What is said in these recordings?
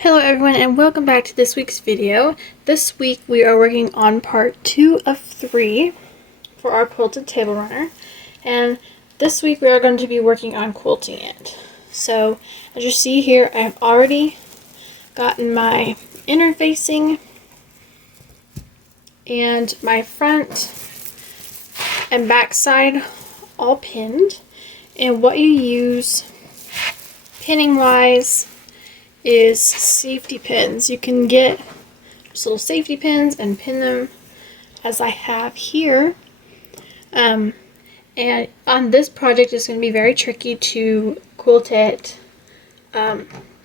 Hello everyone and welcome back to this week's video. This week we are working on part 2 of 3 for our quilted table runner, and this week we are going to be working on quilting it. So as you see here, I have already gotten my inner facing and my front and back side all pinned, and what you use pinning wise is safety pins. You can get just little safety pins and pin them as I have here. And on this project it's going to be very tricky to quilt it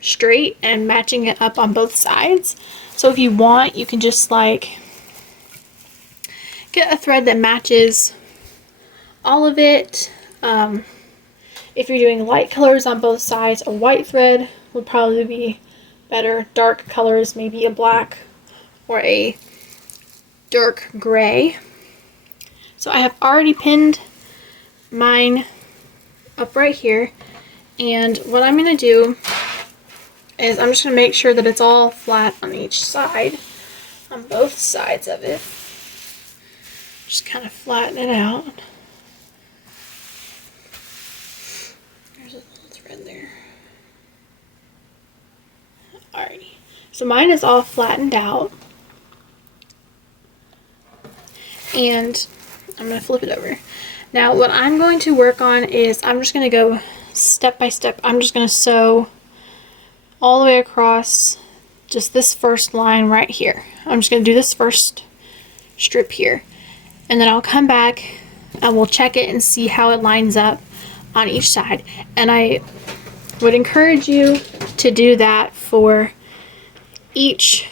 straight and matching it up on both sides. So if you want, you can just like get a thread that matches all of it. If you're doing light colors on both sides, a white thread would probably be better. Dark colors, maybe a black or a dark gray. So I have already pinned mine up right here, and what I'm going to do is I'm just going to make sure that it's all flat on each side, on both sides of it. Just kind of flatten it out. There's a little thread there. Alrighty, so mine is all flattened out, and I'm going to flip it over. Now what I'm going to work on is I'm just going to go step by step. I'm just going to sew all the way across just this first line right here. I'm just going to do this first strip here, and then I'll come back and we'll check it and see how it lines up on each side. And I would encourage you to do that for each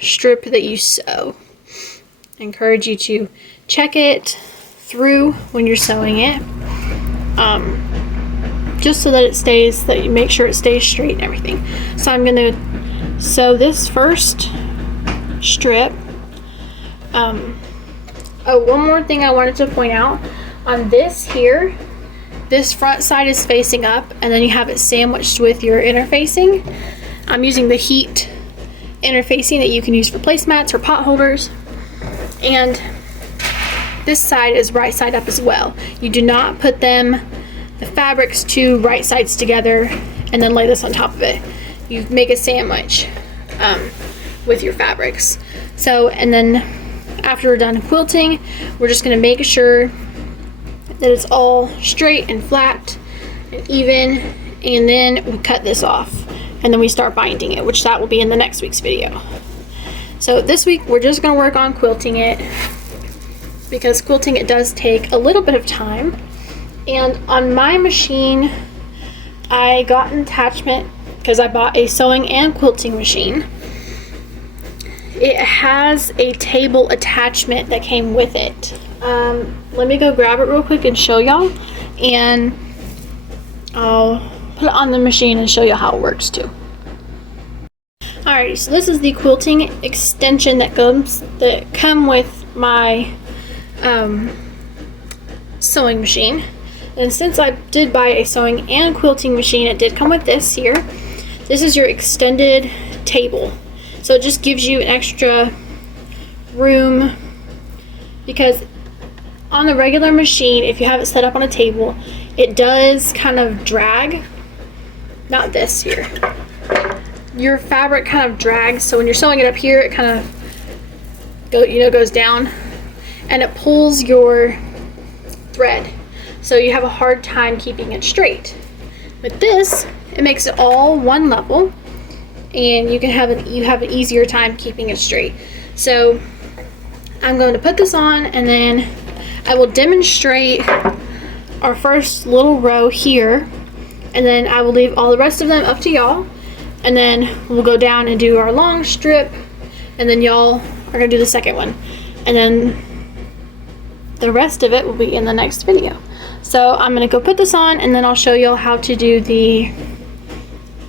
strip that you sew. I encourage you to check it through when you're sewing it, just so that it stays, that you make sure it stays straight and everything. So I'm going to sew this first strip. Oh, one more thing I wanted to point out. On this here, this front side is facing up, and then you have it sandwiched with your interfacing. I'm using the heat interfacing that you can use for placemats or pot holders. And this side is right side up as well. You do not put the fabrics two right sides together and then lay this on top of it. You make a sandwich with your fabrics. So, and then after we're done quilting, we're just going to make sure that it's all straight and flat and even, and then we cut this off and then we start binding it, which that will be in the next week's video. So this week we're just going to work on quilting it, because quilting it does take a little bit of time. And on my machine I got an attachment because I bought a sewing and quilting machine. It has a table attachment that came with it. Let me go grab it real quick and show y'all, and I'll put it on the machine and show you how it works too. Alrighty, so this is the quilting extension that come with my sewing machine. And since I did buy a sewing and quilting machine, it did come with this here. This is your extended table. So it just gives you an extra room, because on the regular machine, if you have it set up on a table, it does kind of drag. Not this here. Your fabric kind of drags, so when you're sewing it up here, it kind of goes down, and it pulls your thread. So you have a hard time keeping it straight. With this, it makes it all one level, and you have an easier time keeping it straight. So I'm going to put this on, and then I will demonstrate our first little row here, and then I will leave all the rest of them up to y'all, and then we'll go down and do our long strip, and then y'all are going to do the second one, and then the rest of it will be in the next video. So I'm going to go put this on, and then I'll show y'all how to do the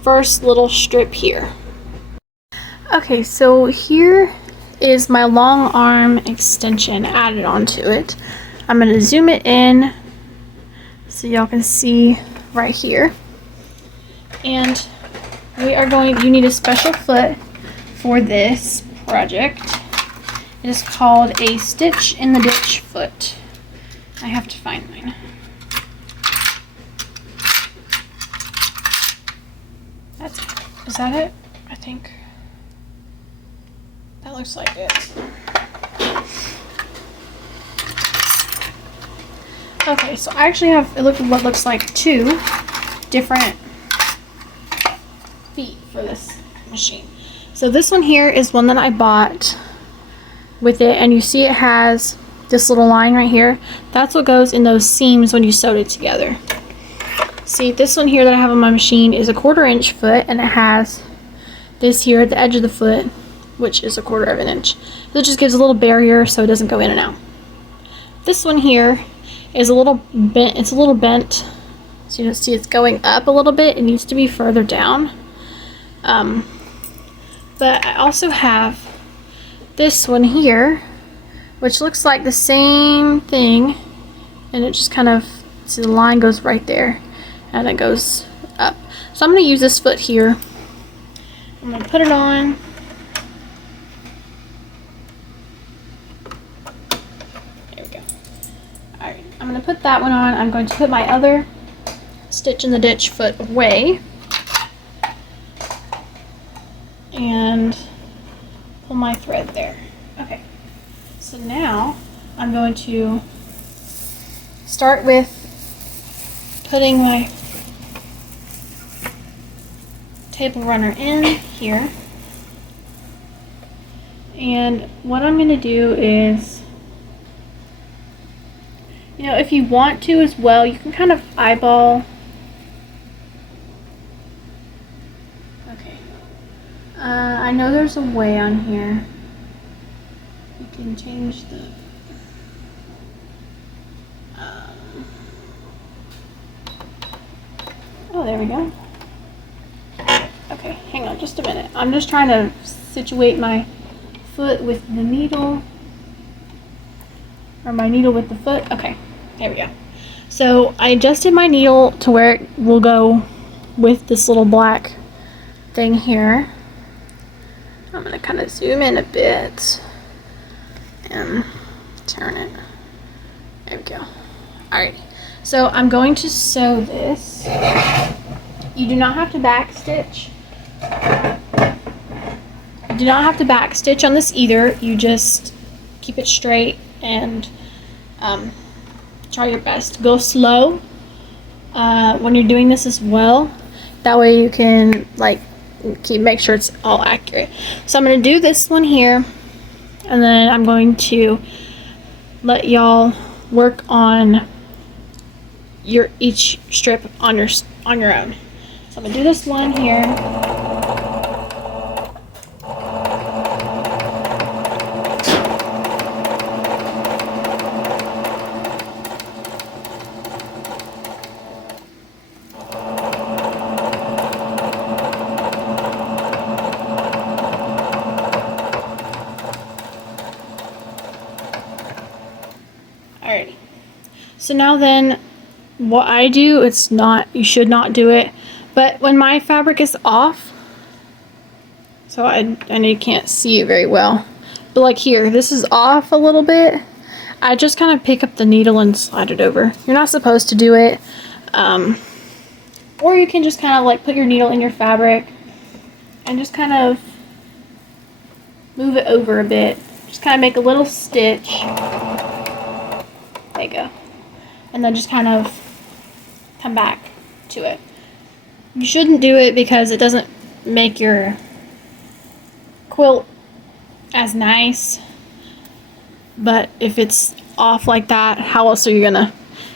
first little strip here. Okay, so here is my long arm extension added onto it. I'm going to zoom it in so y'all can see right here. And you need a special foot for this project. It is called a stitch in the ditch foot. I have to find mine. Is that it? I think. That looks like it. Okay, so I actually have what looks like 2 different feet for this machine. So this one here is one that I bought with it, and you see it has this little line right here. That's what goes in those seams when you sewed it together. See, this one here that I have on my machine is a 1/4 inch foot, and it has this here at the edge of the foot, which is a 1/4 inch. So it just gives a little barrier so it doesn't go in and out. This one here is a little bent. It's a little bent. So you can see it's going up a little bit. It needs to be further down. But I also have this one here, which looks like the same thing, and it just kind of, see the line goes right there, and it goes up. So I'm going to use this foot here. I'm going to put it on. There we go. Alright, I'm going to put that one on. I'm going to put my other stitch in the ditch foot away and pull my thread there. Okay, so now I'm going to start with putting my table runner in here, and what I'm going to do is, you know, if you want to as well, you can kind of eyeball. Okay, I know there's a way on here. You can change the oh, there we go. Okay, hang on just a minute. I'm just trying to situate my foot with the needle, or my needle with the foot. Okay, there we go. So I adjusted my needle to where it will go with this little black thing here. I'm going to kind of zoom in a bit and turn it. There we go. Alright, so I'm going to sew this. You do not have to back stitch. You do not have to back stitch on this either. You just keep it straight and try your best. Go slow when you're doing this as well. That way you can make sure it's all accurate. So I'm going to do this one here, and then I'm going to let y'all work on each strip on your own. So I'm going to do this one here. Alrighty. So now then, what I do, you should not do it, but when my fabric is off, so I know you can't see it very well, but like here, this is off a little bit, I just kind of pick up the needle and slide it over. You're not supposed to do it, or you can just kind of like put your needle in your fabric and just kind of move it over a bit. Just kind of make a little stitch. There you go. And then just kind of come back to it. You shouldn't do it because it doesn't make your quilt as nice. But if it's off like that, how else are you gonna,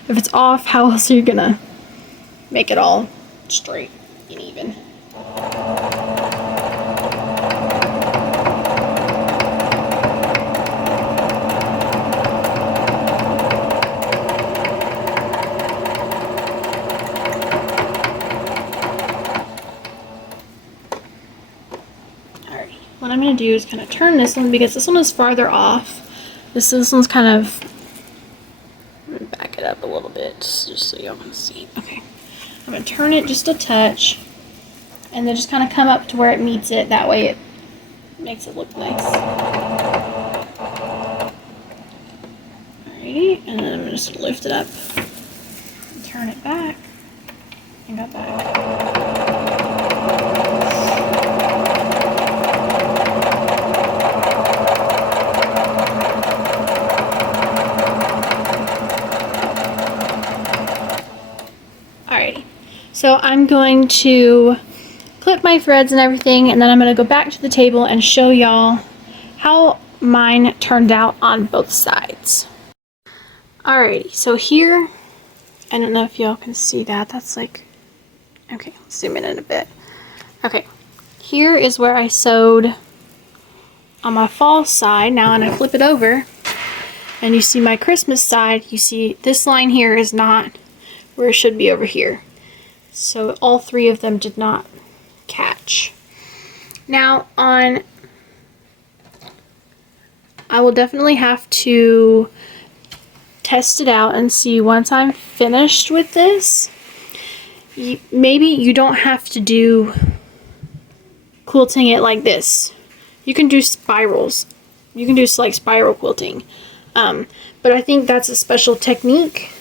if it's off, how else are you gonna make it all straight and even? What I'm going to do is kind of turn this one because this one is farther off. This one's kind of, I'm going to back it up a little bit just so y'all can see. Okay, I'm going to turn it just a touch, and then just kind of come up to where it meets it. That way it makes it look nice. Alrighty, and then I'm just gonna lift it up, turn it back, and go back. Alrighty, so I'm going to clip my threads and everything, and then I'm going to go back to the table and show y'all how mine turned out on both sides. Alrighty, so here, I don't know if y'all can see that, that's like, okay, let's zoom in a bit. Okay, here is where I sewed on my fall side. Now when I flip it over, and you see my Christmas side, you see this line here is not where it should be over here. So all three of them did not catch. Now I will definitely have to test it out and see once I'm finished with this. Maybe you don't have to do quilting it like this. You can do spirals. You can do like spiral quilting. But I think that's a special technique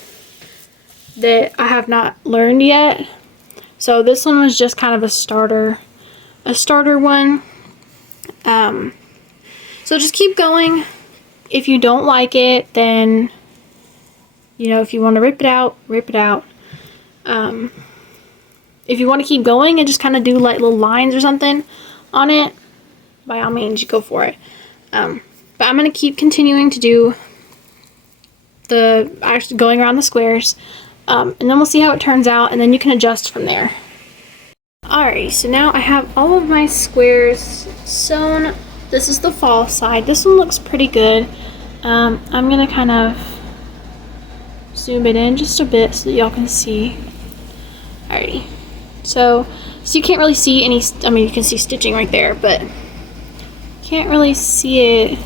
that I have not learned yet. So this one was just kind of a starter one. So just keep going. If you don't like it, then, you know, if you want to rip it out, rip it out. If you want to keep going and just kind of do like little lines or something on it, by all means, you go for it. But I'm going to keep continuing to do actually going around the squares. And then we'll see how it turns out, and then you can adjust from there. Alright, so now I have all of my squares sewn. This is the fall side. This one looks pretty good. I'm going to kind of zoom it in just a bit so that y'all can see. Alrighty. So you can't really see any, I mean, you can see stitching right there, but can't really see it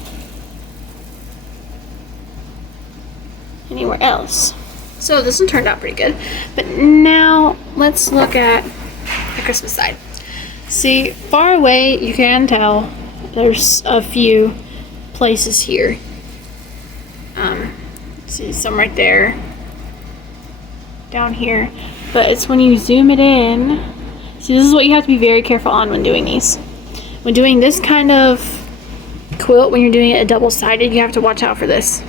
anywhere else. So this one turned out pretty good. But now let's look at the Christmas side. See, far away you can tell there's a few places here. See some right there, down here. But it's when you zoom it in. See, this is what you have to be very careful on when doing these. When doing this kind of quilt, when you're doing it a double-sided, you have to watch out for this,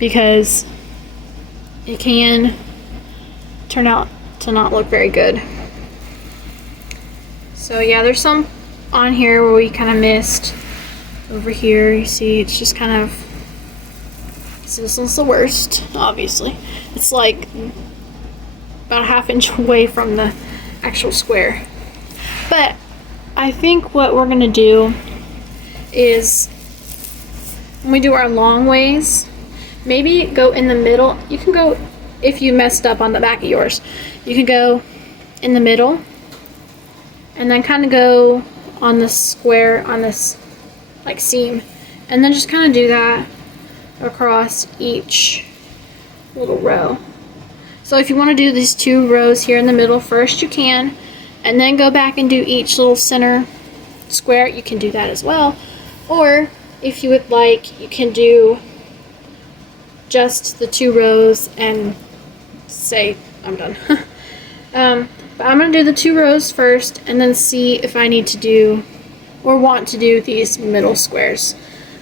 because it can turn out to not look very good. So yeah, there's some on here where we kind of missed. Over here, you see, it's just kind of, so this one's the worst, obviously. It's like about a ½ inch away from the actual square. But I think what we're gonna do is, when we do our long ways, maybe go in the middle. You can go, if you messed up on the back of yours, you can go in the middle and then kind of go on the square, on this like seam, and then just kind of do that across each little row. So if you want to do these 2 rows here in the middle first, you can, and then go back and do each little center square. You can do that as well. Or if you would like, you can do just the 2 rows and say, I'm done. But I'm going to do the 2 rows first and then see if I need to do or want to do these middle squares.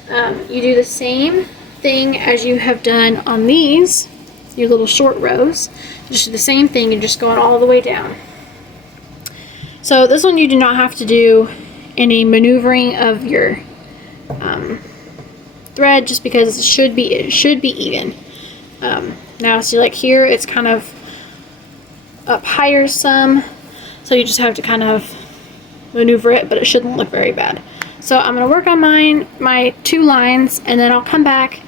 You do the same thing as you have done on these, your little short rows. Just do the same thing, you're just going all the way down. So this one you do not have to do any maneuvering of your thread, just because it should be even. Now see, like here it's kind of up higher some, so you just have to kind of maneuver it, but it shouldn't look very bad. So I'm going to work on my 2 lines, and then I'll come back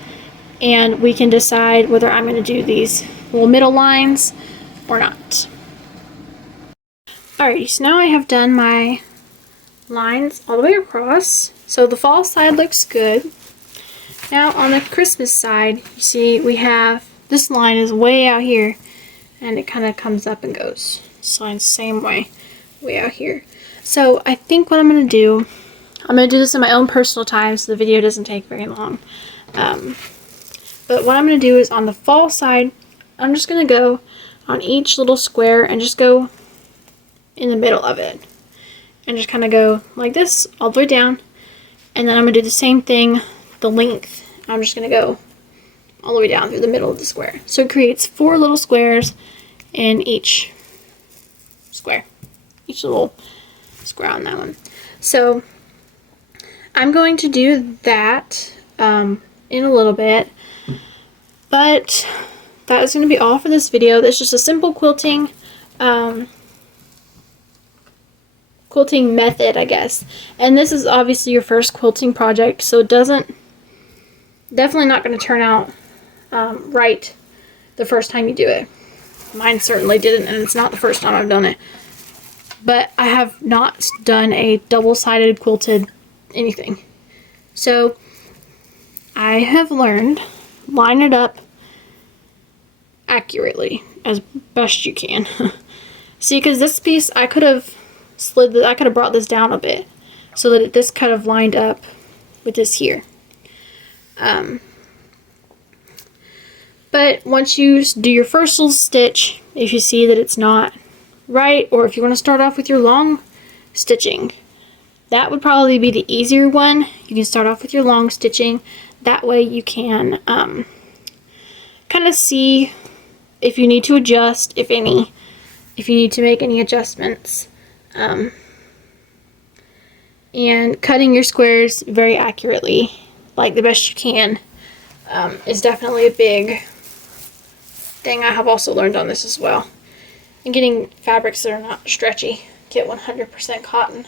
and we can decide whether I'm going to do these little middle lines or not. Alrighty, so now I have done my lines all the way across. So the fall side looks good. Now on the Christmas side, you see we have, this line is way out here, and it kind of comes up and goes. This line's the same way. way out here. So I think what I'm going to do, I'm going to do this in my own personal time so the video doesn't take very long. But what I'm going to do is on the fall side, I'm just going to go on each little square and just go in the middle of it. And just kind of go like this all the way down. And then I'm going to do the same thing, the length. I'm just going to go all the way down through the middle of the square. So it creates 4 little squares in each square. Each little square on that one. So I'm going to do that in a little bit. But that is going to be all for this video. That's just a simple quilting quilting method, I guess. And this is obviously your first quilting project, so it definitely not going to turn out right the first time you do it. Mine certainly didn't, and it's not the first time I've done it. But I have not done a double-sided quilted anything. So I have learned, line it up accurately as best you can. See, because this piece I could have I could have brought this down a bit so that this kind of lined up with this here. But once you do your first little stitch, if you see that it's not right, or if you want to start off with your long stitching, that would probably be the easier one. You can start off with your long stitching. That way you can kind of see if you need to adjust, if you need to make any adjustments. And cutting your squares very accurately, like the best you can, is definitely a big thing I have also learned on this as well. And getting fabrics that are not stretchy. Get 100% cotton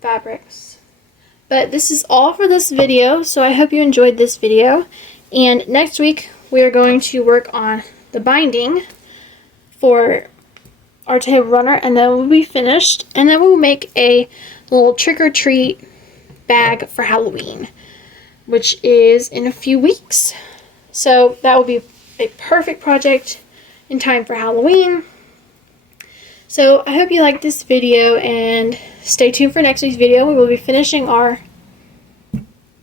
fabrics. But this is all for this video, so I hope you enjoyed this video. And next week we are going to work on the binding for our table runner, and then we'll be finished, and then we'll make a little trick-or-treat bag for Halloween, which is in a few weeks. So that will be a perfect project in time for Halloween. So I hope you liked this video, and stay tuned for next week's video. We will be finishing our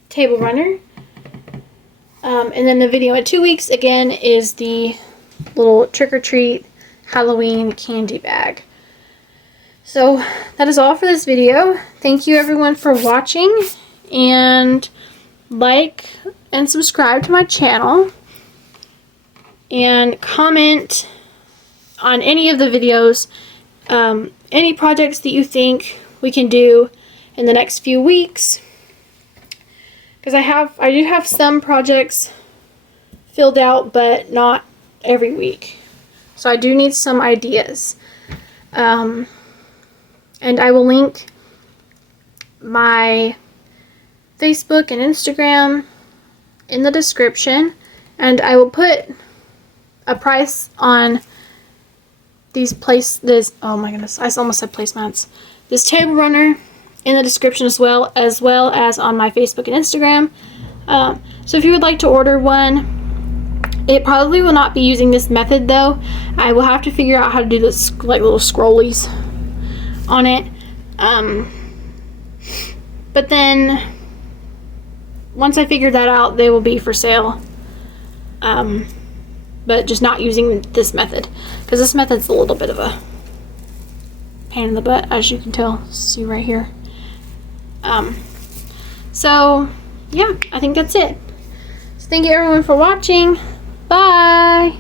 table runner, and then the video in 2 weeks again is the little trick-or-treat Halloween candy bag. So that is all for this video. Thank you everyone for watching, and like and subscribe to my channel, and comment on any of the videos, any projects that you think we can do in the next few weeks, because I do have some projects filled out, but not every week. So I do need some ideas. And I will link my Facebook and Instagram in the description. And I will put a price on oh my goodness, I almost said placemats. This table runner in the description as well as on my Facebook and Instagram. So if you would like to order one, it probably will not be using this method though. I will have to figure out how to do this like little scrollies on it. But then once I figure that out, they will be for sale. But just not using this method, because this method's a little bit of a pain in the butt, as you can tell. See right here. So yeah, I think that's it. So thank you everyone for watching. Bye!